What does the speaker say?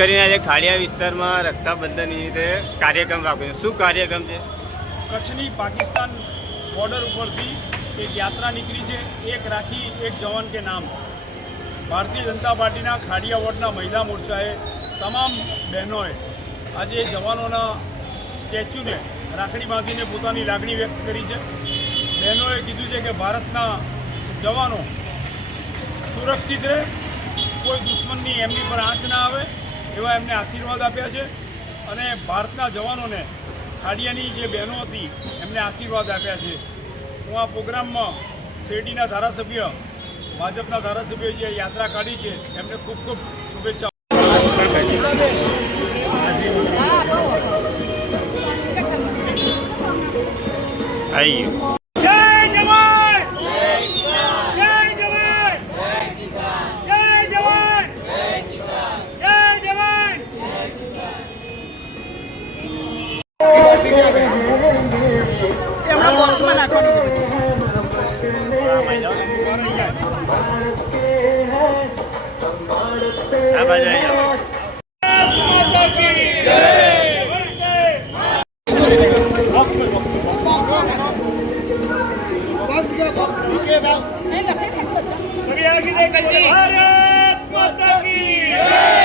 કરીને આજે ખાડિયા વિસ્તારમાં રક્ષાબંધન નિમિત્તે કાર્યક્રમ રાખ્યો છે। શું કાર્યક્રમ છે? કચ્છની પાકિસ્તાન બોર્ડર ઉપરથી એક યાત્રા નીકળી છે, એક રાખી એક જવાન કે નામ। ભારતીય જનતા પાર્ટીના ખાડિયા વોર્ડના મહિલા મોરચાએ તમામ બહેનોએ આજે જવાનોના સ્ટેચ્યુને રાખડી બાંધીને પોતાની લાગણી વ્યક્ત કરી છે। બહેનોએ કીધું છે કે ભારતના જવાનો સુરક્ષિત રહે, કોઈ દુશ્મનની એમની પર આંચ ના આવે એવા એમને આશીર્વાદ આપ્યા છે। અને ભારતના જવાનોને ખાડિયાની જે બહેનો હતી એમને આશીર્વાદ આપ્યા છે। હું આ પ્રોગ્રામમાં શેરડીના ધારાસભ્ય, ભાજપના ધારાસભ્યોએ જે યાત્રા કાઢી છે એમને ખૂબ ખૂબ શુભેચ્છા। આવી ભારત માતા કી જય।